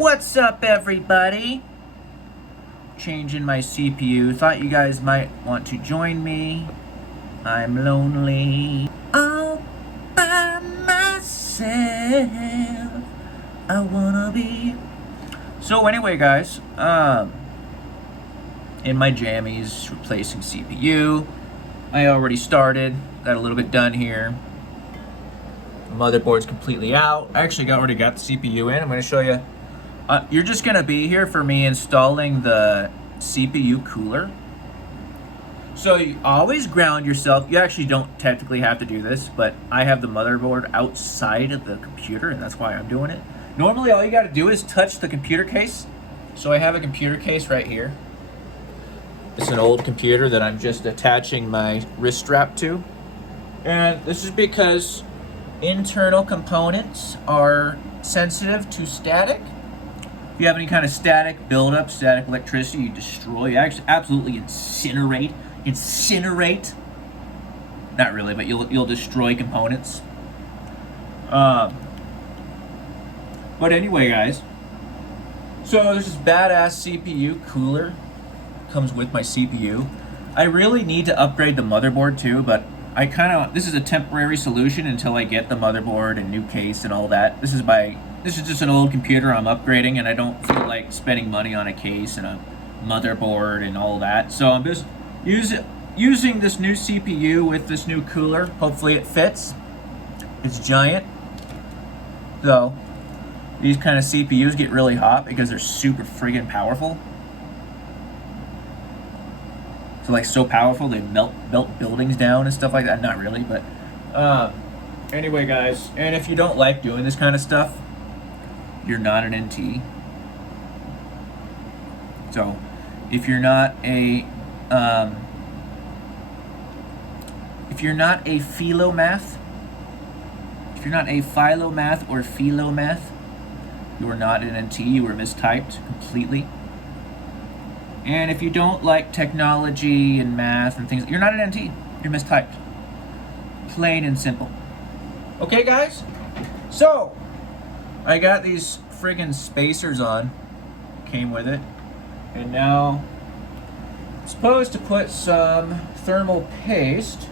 What's up, everybody? Changing my CPU. Thought you guys might want to join me. I'm lonely. All by myself. I wanna be. So anyway, guys, in my jammies, replacing CPU. I already started. Got a little bit done here. Motherboard's completely out. I actually already got the CPU in. I'm going to show you. You're just going to be here for me installing the CPU cooler. So you always ground yourself. You actually don't technically have to do this, but I have the motherboard outside of the computer, and that's why I'm doing it. Normally, all you got to do is touch the computer case. So I have a computer case right here. It's an old computer that I'm just attaching my wrist strap to. And this is because internal components are sensitive to static. If you have any kind of static buildup, static electricity, you destroy, you actually absolutely incinerate. Not really, but you'll destroy components. But anyway, guys. So there's this badass CPU cooler. Comes with my CPU. I really need to upgrade the motherboard too, but this is a temporary solution until I get the motherboard and new case and all that. This is just an old computer I'm upgrading, and I don't feel like spending money on a case and a motherboard and all that. So I'm just using this new CPU with this new cooler. Hopefully it fits. It's giant. So these kind of CPUs get really hot because they're super friggin' powerful. So powerful they melt buildings down and stuff like that. Not really, but anyway, guys, and if you don't like doing this kind of stuff, you're not an NT. So if you're not a philomath, if you're not a philomath or philomath, you are not an NT. You were mistyped completely. And if you don't like technology and math and things, you're not an NT. You're mistyped. Plain and simple. Okay, guys? So, I got these friggin' spacers on. Came with it. And now, I'm supposed to put some thermal paste.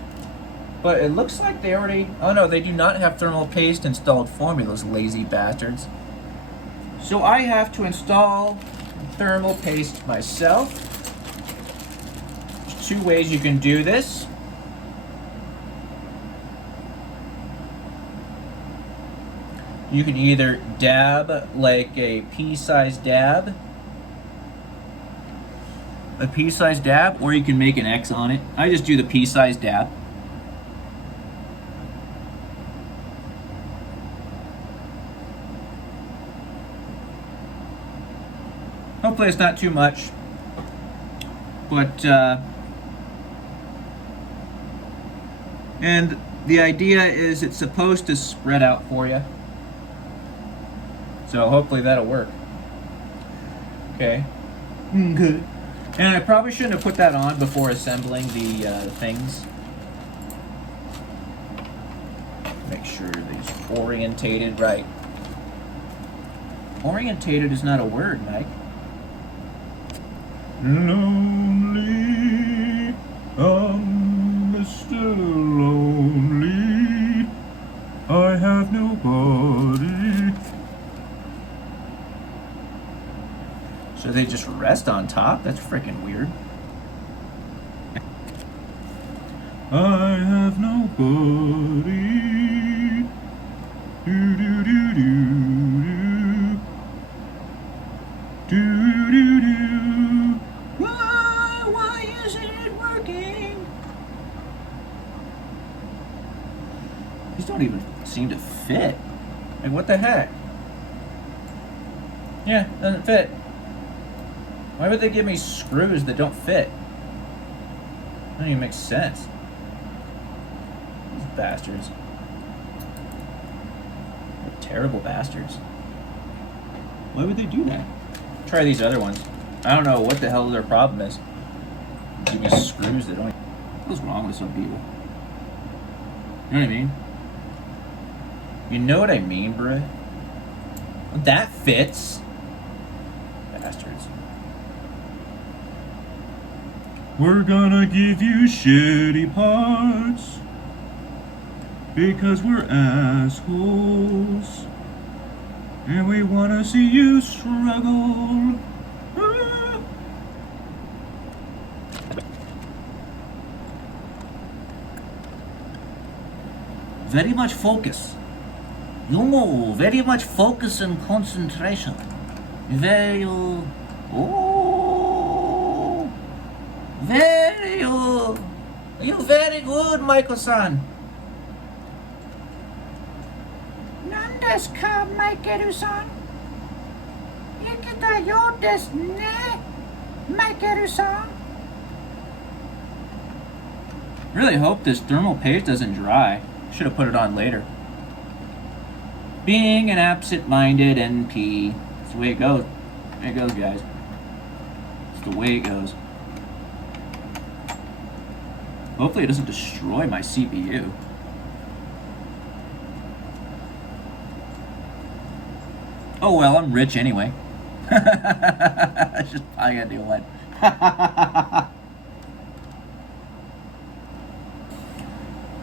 But it looks like they already... Oh no, they do not have thermal paste installed for me, those lazy bastards. So I have to install thermal paste myself. There's two ways you can do this. You can either dab like a pea-sized dab, or you can make an X on it. I just do the pea-sized dab. Hopefully it's not too much, but and the idea is it's supposed to spread out for you, so hopefully that'll work. Okay, good. And I probably shouldn't have put that on before assembling the things. Make sure these orientated right. Orientated is not a word, Mike. Lonely, I'm Mr. Lonely, I have nobody. So they just rest on top? That's freaking weird. I have nobody. Do do do do do do do do. Why isn't it working? These don't even seem to fit. Like, what the heck? Yeah, doesn't fit. Why would they give me screws that don't fit? That doesn't even make sense. These bastards. They're terrible bastards. Why would they do that? Try these other ones. I don't know what the hell their problem is. Give me screws that don't... What's wrong with some people? You know what I mean? You know what I mean, bruh? That fits. bastards. We're gonna give you shitty parts because we're assholes and we wanna see you struggle. Very much focus. No, very much focus and concentration. Very, you're very good, Michael-san. Nandesu ka, Michael-san? Ikita yo desu ne, Michael-san? Really hope this thermal paste doesn't dry. Should have put it on later. Being an absent-minded NP. It's the way it goes. There it goes, guys. It's the way it goes. Hopefully it doesn't destroy my CPU. Oh well, I'm rich anyway. It's just probably gonna do one.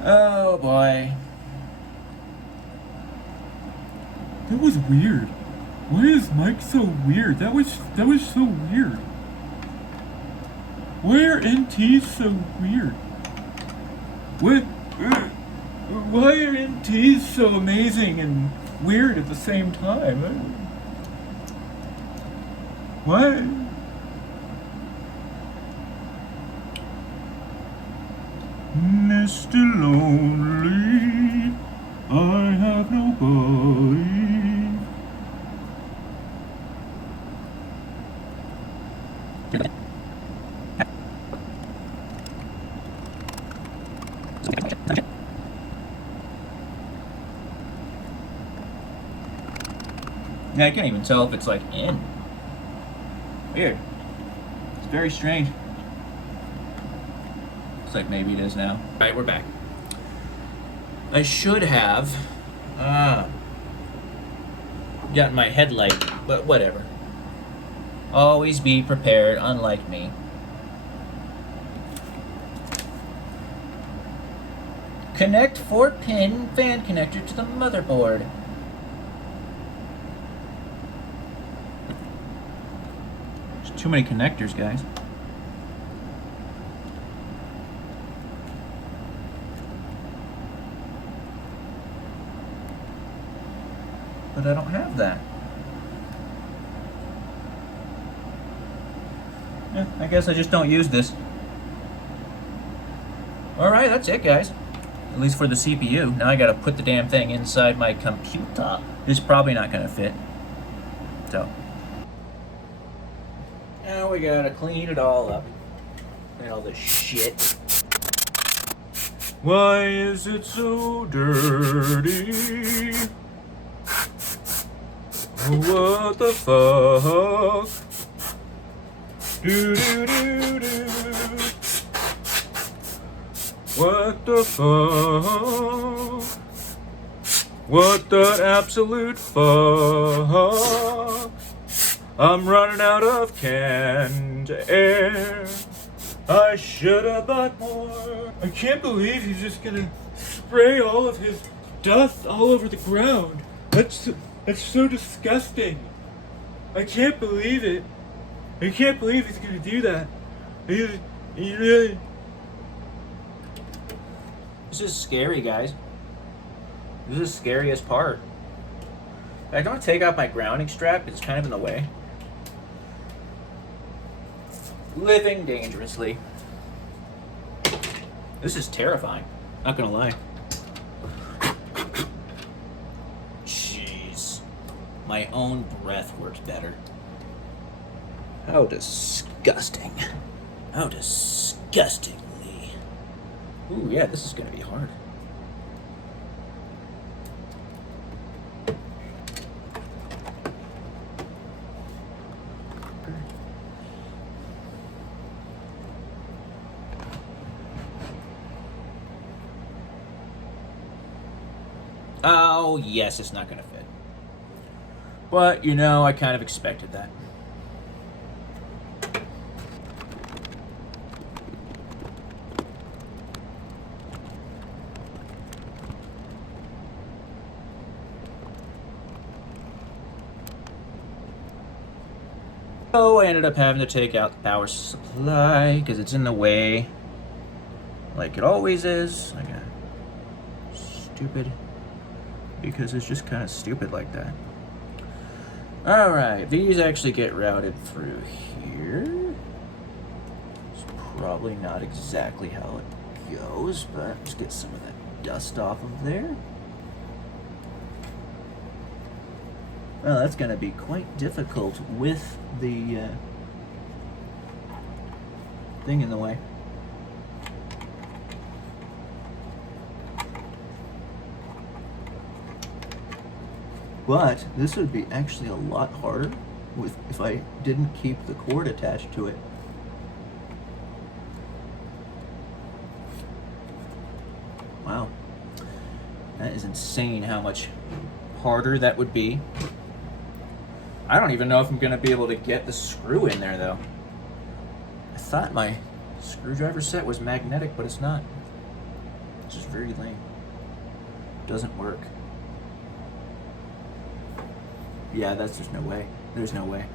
Oh boy. That was weird. Why is Mike so weird? That was so weird. Why are NTs so weird? Why are NTs so amazing and weird at the same time? What? Mr. Lonely, I have nobody. Yeah, I can't even tell if it's like in. Weird. It's very strange. Looks like maybe it is now. Alright, we're back. I should have gotten my headlight, but whatever. Always be prepared, unlike me. Connect 4-pin fan connector to the motherboard. There's too many connectors, guys. But I don't have that. Yeah, I guess I just don't use this. Alright, that's it, guys. At least for the CPU. Now I gotta put the damn thing inside my computer. It's probably not gonna fit. So. Now we gotta clean it all up. Clean all this shit. Why is it so dirty? What the fuck? Do do do do. What the fuck? What the absolute fuck? I'm running out of canned air. I should have bought more. I can't believe he's just gonna spray all of his dust all over the ground. That's so disgusting. I can't believe it. I can't believe he's gonna do that. He really. This is scary, guys. This is the scariest part. I don't take out my grounding strap. It's kind of in the way. Living dangerously. This is terrifying. Not gonna lie. Jeez. My own breath works better. How disgusting. How disgustingly. Ooh, yeah, this is gonna be hard. Oh, yes, it's not gonna fit. But, you know, I kind of expected that. So I ended up having to take out the power supply because it's in the way, like it always is. Like a stupid, because it's just kind of stupid like that. All right, these actually get routed through here. It's probably not exactly how it goes, but let's get some of that dust off of there. Well, that's going to be quite difficult with the thing in the way. But this would be actually a lot harder if I didn't keep the cord attached to it. Wow. That is insane how much harder that would be. I don't even know if I'm going to be able to get the screw in there, though. I thought my screwdriver set was magnetic, but it's not. It's just very lame. Doesn't work. Yeah, that's just no way. There's no way.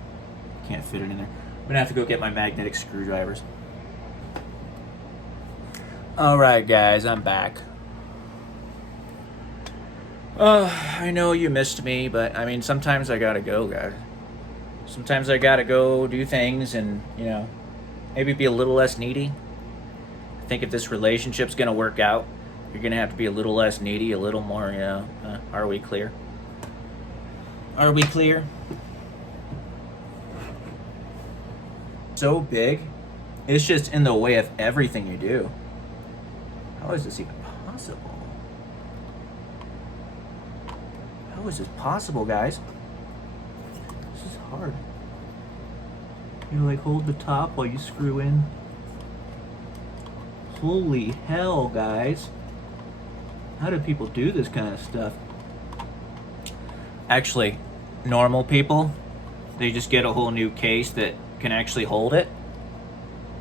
Can't fit it in there. I'm going to have to go get my magnetic screwdrivers. Alright, guys, I'm back. I know you missed me, but I mean, sometimes I gotta go, guys. Sometimes I gotta go do things and, you know, maybe be a little less needy. I think if this relationship's gonna work out, you're gonna have to be a little less needy, a little more, you know, are we clear? Are we clear? So big, it's just in the way of everything you do. How is this even possible? How is this possible, guys? This is hard. You like hold the top while you screw in. Holy hell, guys. How do people do this kind of stuff? Actually, normal people, they just get a whole new case that can actually hold it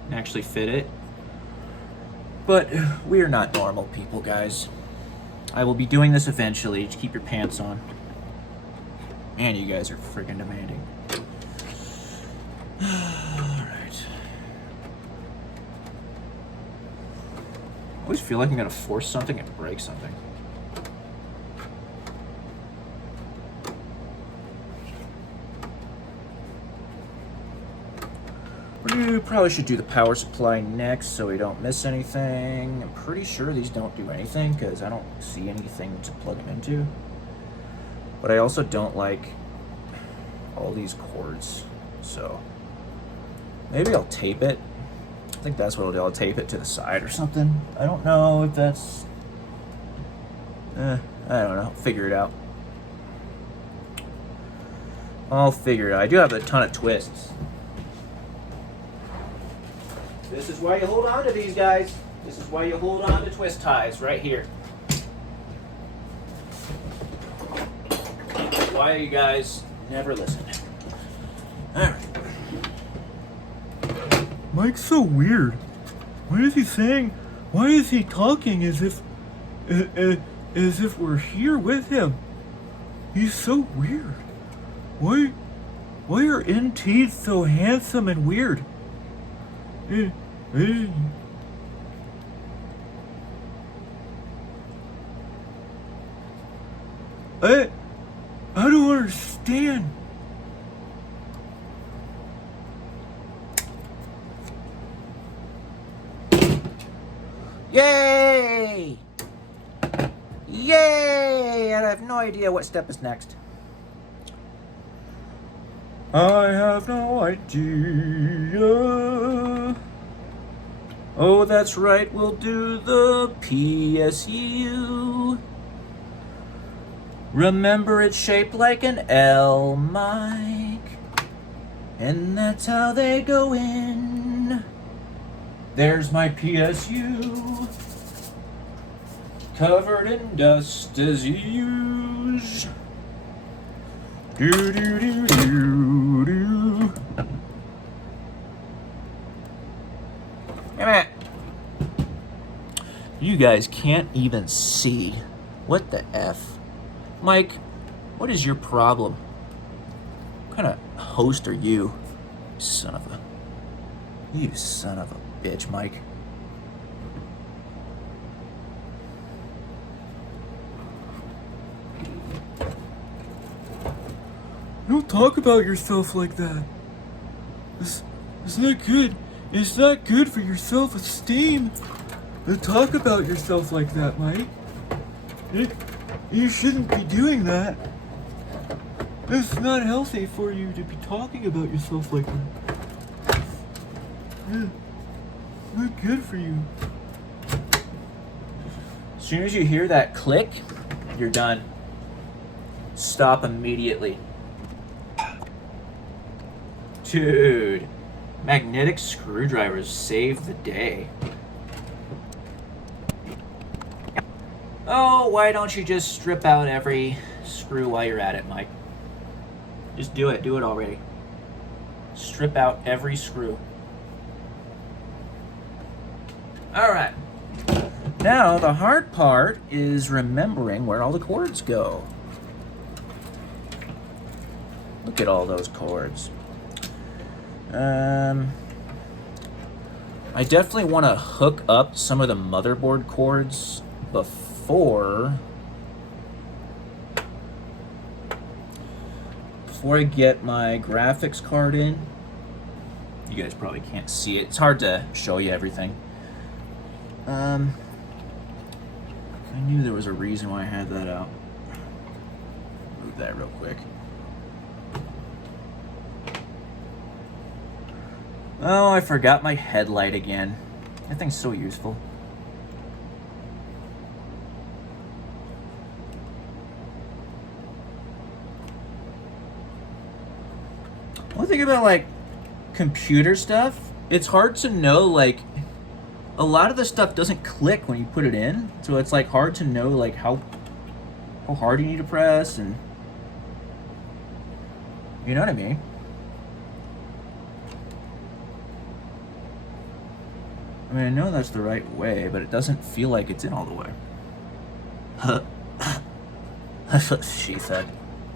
and actually fit it. But we are not normal people, guys. I will be doing this eventually. Just keep your pants on. Man, you guys are freaking demanding. Alright. I always feel like I'm gonna force something and break something. We probably should do the power supply next so we don't miss anything. I'm pretty sure these don't do anything because I don't see anything to plug them into. But I also don't like all these cords, so maybe I'll tape it. I think that's what I'll do. I'll tape it to the side or something. I don't know if that's... I don't know. Figure it out. I'll figure it out. I do have a ton of twists. This is why you hold on to these, guys. This is why you hold on to twist ties right here. Why you guys never listen. Alright. Mike's so weird. What is he saying? Why is he talking as if we're here with him? He's so weird. Why are NTs so handsome and weird? I don't understand. Yay! Yay! And I have no idea what step is next. I have no idea. Oh, that's right, we'll do the PSU. Remember, it's shaped like an L, Mike. And that's how they go in. There's my PSU. Covered in dust as usual. Do do do do do. Hey, man. You guys can't even see. What the F? Mike, what is your problem? What kind of host are you? You son of a bitch, Mike. Don't talk about yourself like that. It's not good. It's not good for your self-esteem to talk about yourself like that, Mike. You shouldn't be doing that. It's not healthy for you to be talking about yourself like that. Yeah, not good for you. As soon as you hear that click, you're done. Stop immediately. Dude, magnetic screwdrivers save the day. Oh, why don't you just strip out every screw while you're at it, Mike? Just do it. Do it already. Strip out every screw. All right. Now, the hard part is remembering where all the cords go. Look at all those cords. I definitely want to hook up some of the motherboard cords before I get my graphics card in. You guys probably can't see it. It's hard to show you everything. I knew there was a reason why I had that out. Move that real quick. Oh, I forgot my headlight again. That thing's so useful. One thing about like computer stuff, it's hard to know, like a lot of the stuff doesn't click when you put it in, so it's like hard to know like how hard you need to press, and you know what I mean. I know that's the right way, but it doesn't feel like it's in all the way. That's what she said.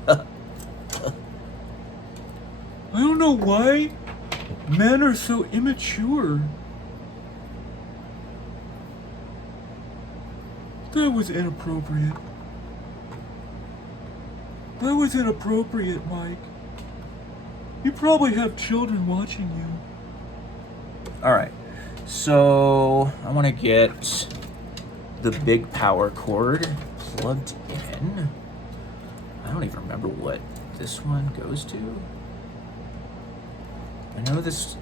I don't know why men are so immature. That was inappropriate. That was inappropriate, Mike. You probably have children watching you. Alright, so I want to get the big power cord plugged in. I don't even remember what this one goes to. I know this,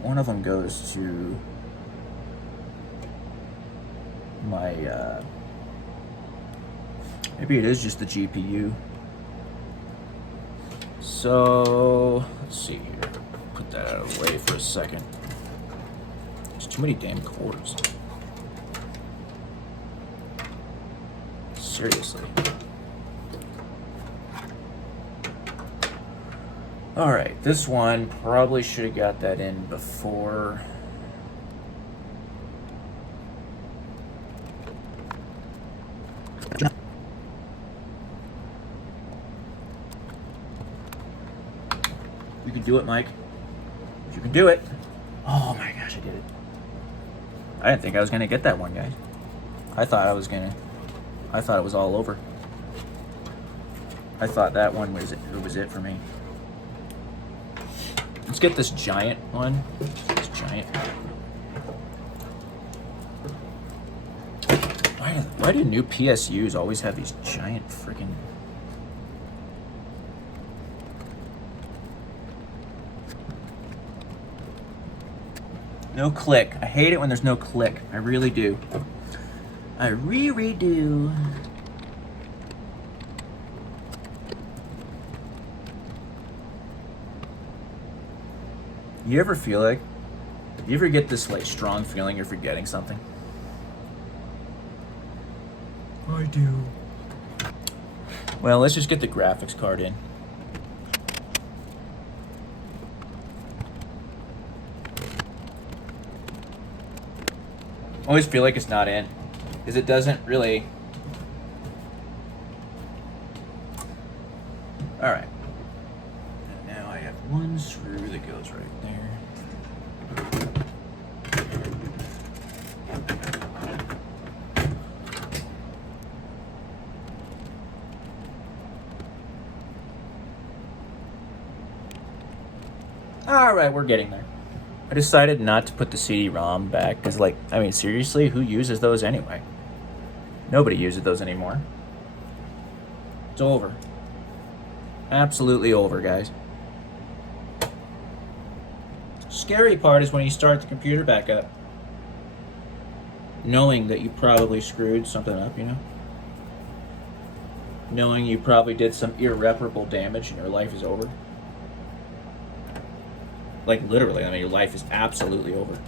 one of them goes to my, maybe it is just the GPU. So, let's see here. Put that out of the way for a second. There's too many damn cords. Seriously. Alright, this one probably should have got that in before. You can do it, Mike. You can do it. Oh my gosh, I did it. I didn't think I was gonna get that one, guys. I thought it was all over. I thought that one was it for me. Let's get this giant one. This giant. Why do new PSUs always have these giant freaking... No click. I hate it when there's no click. I really do. I really do. You ever get this like strong feeling you're forgetting something? I do. Well, let's just get the graphics card in. I always feel like it's not in, because it doesn't really... Alright. Now I have one screw that goes right there. All right, we're getting there. I decided not to put the CD-ROM back because, like, I mean, seriously, who uses those anyway? Nobody uses those anymore. It's over. Absolutely over, guys. Scary part is when you start the computer back up, knowing that you probably screwed something up, you know? Knowing you probably did some irreparable damage and your life is over. Like, literally, I mean, your life is absolutely over.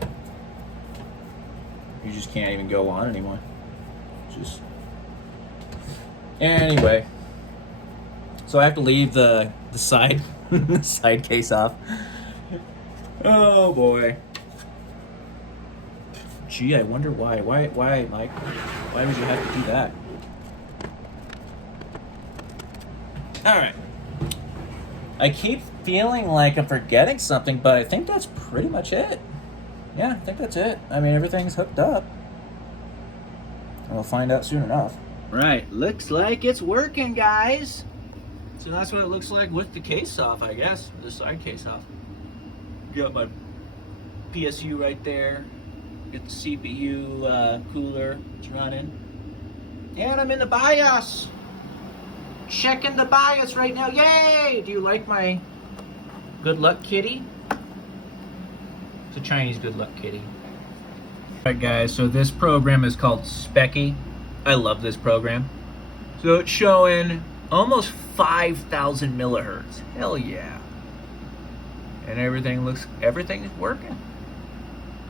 You just can't even go on anymore. Just... Anyway. So I have to leave the side, the side case off. Oh, boy. Gee, I wonder why. Why, Mike? Why would you have to do that? All right. I keep feeling like I'm forgetting something, but I think that's pretty much it. Yeah, I think that's it. I mean, everything's hooked up. And we'll find out soon enough. Right, looks like it's working, guys. So that's what it looks like with the case off, I guess. The side case off. Got my PSU right there. Get the CPU cooler. It's running. And I'm in the BIOS. Checking the BIOS right now. Yay! Do you like my good luck kitty? It's a Chinese good luck kitty. Alright guys, so this program is called Specky. I love this program. So it's showing almost 5,000 millihertz. Hell yeah. And everything is working.